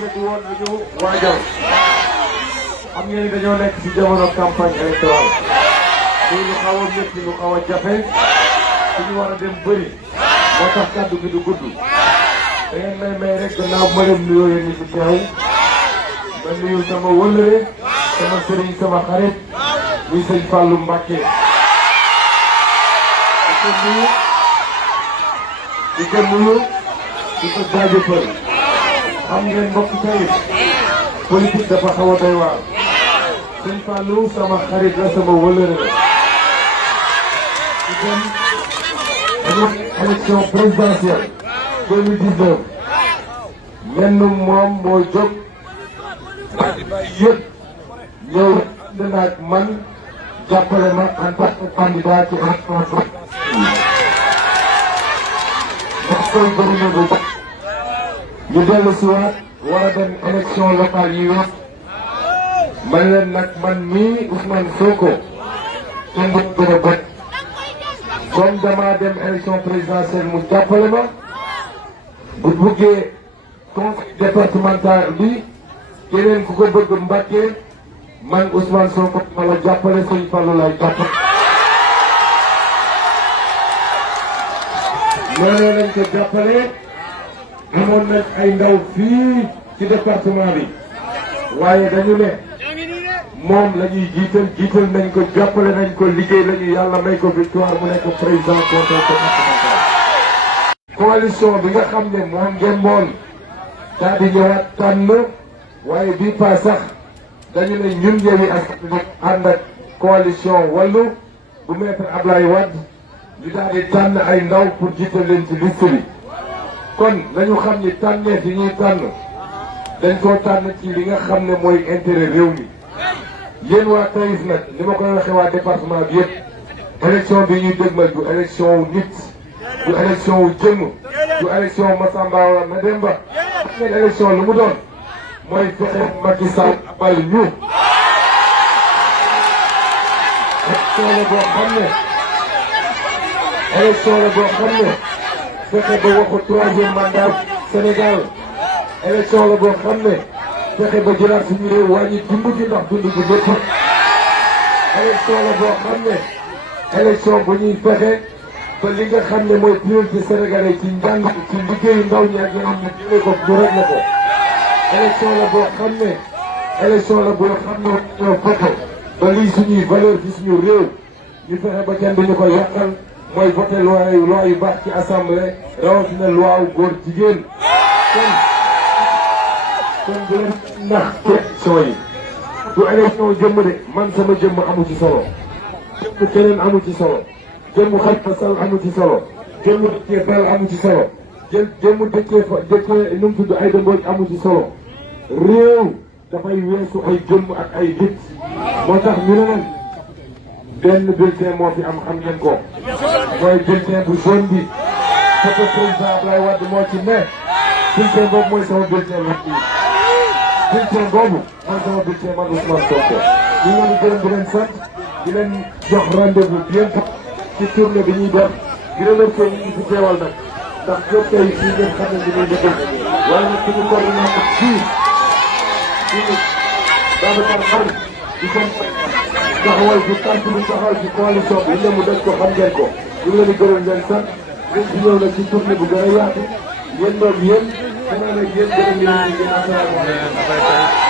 seeti woon nañu waajal xam ngeen ni dañoo nekk ci jamono campagne électorale muy lu xaw a métti lu xaw a jafe suñu war a dem bëri moo tax kàddu gi du gudd da ngeen may rek gannaaw ma dem nuyoo yéen ñi ci teew ma nuyu sama wëllëre sama sëriñ sama xarit muy sëñ Fallou Mbacké di ko nuyu di ko jaajëfal xam ngeen mbokk tey politique dafa xaw a doy waar sëñ Fallou sama xarit la sama wëllëre la di dem dañoo élection présidentielle 2019 menn moom moo jóg yëpp ñëw dina ak man jàppale ma en tant que candidat ci élection ndax koy bëri na ba ñu dellu si waat war a dem élection locale yi wax man leen nag man mii Ousmane Sonko kenn du gën a bët comme damaa dem élection présidentielle mu jàppale ma bu buggee conseil départemental bi keneen ku ko bëgg Mbacké man Ousmane Sonko ma la jàppale Sëñ Fallou lay jàppale. noonu lañ ko jàppale amoon nag ay ndaw fii ci département bi waaye dañu ne moom la ñuy jiital nañ ko jàppale nañ ko liggéey la ñu yàlla may ko victoire mu nekk président conseil départemental. coalition bi nga xam ne moom ngeen moon daal di ñëwaat tànn waaye bii pas sax dañu ne ñun Yewwi Askan Wi ànd ak coalition Wallu bu maître Ablaye Wade ñu daal di tànn ay ndaw pour jiital leen ci liste bi kon nañu xam ni tànneef yi ñuy tànn dañ koo tànn ci li nga xam ne mooy intérêt réew mi yéen waa Taïf nag li ma koy waxee waa département bi yëpp élection bi ñuy dégmal du élection wu nit du élection wu jëmm du élection Massamba wala Mademba xam ngeen élection lu mu doon mooy fexe Macky Sall abal ñu élection la boo xam ne élection la boo xam ne fexe ba waxu troisième mandat Sénégal élection la boo xam ne fexe ba jëlaat suñu réew wàññi dund gi ndax dund gi lépp élection la boo xam ne élection bu ñuy fexe ba li nga xam ne mooy priorité sénégalais ci njàng ci liggéeyu ndaw ñi ak yeneen ñi jëlee ko ñu rek la ko élection la boo xam ne élection la boo xam ne ñoo voté ba lii suñuy valeur ci suñu réew ñu fexe ba kenn duñu ko yàqal mooy voté loi yu baax ci assemblée rawatina loi wu góor jigéen kon du leen nax ci élection yi du élection jëmm de man sama jëmm amu ci solo jëmm keneen amu ci solo jëmm Khalifa Sall amu ci solo jëmm Déthié Fall amu ci solo jëmm Déthié nu mu tudd Aïda Mbodj amu ci solo réew dafay weesu ay jëmm ak ay nit moo tax ñu ne leen benn bulletin moo fi am xam ngeen ko mooy bulletin bu jaune bi photo président Abdoulaye Wade moo ci ne bulletin boobu mooy sama bulletin man bulletin boobu mooy sama bulletin man Ousmane Sonko ñu ngi leen di gërëm di leen sant di leen jox rendez-vous bientôt ci tournée bi ñuy def di remercier ñi ñu fi teewal nag ndax jot tey fii ngeen xam ne dinañ defal waaye nag suñu coordinateur fii suñu Babacar Xarit di sant taxawal ci tànk bi taxawal ci coalition bi mu def ko xam ngeen ko ñu ngi leen di gërëm leen sant ngeen ci ñëw nag ci tournée bu gën a yaatu yéen doom yéen xanaa nag yéen gën a ñëw ci yéen asalaamaaleykum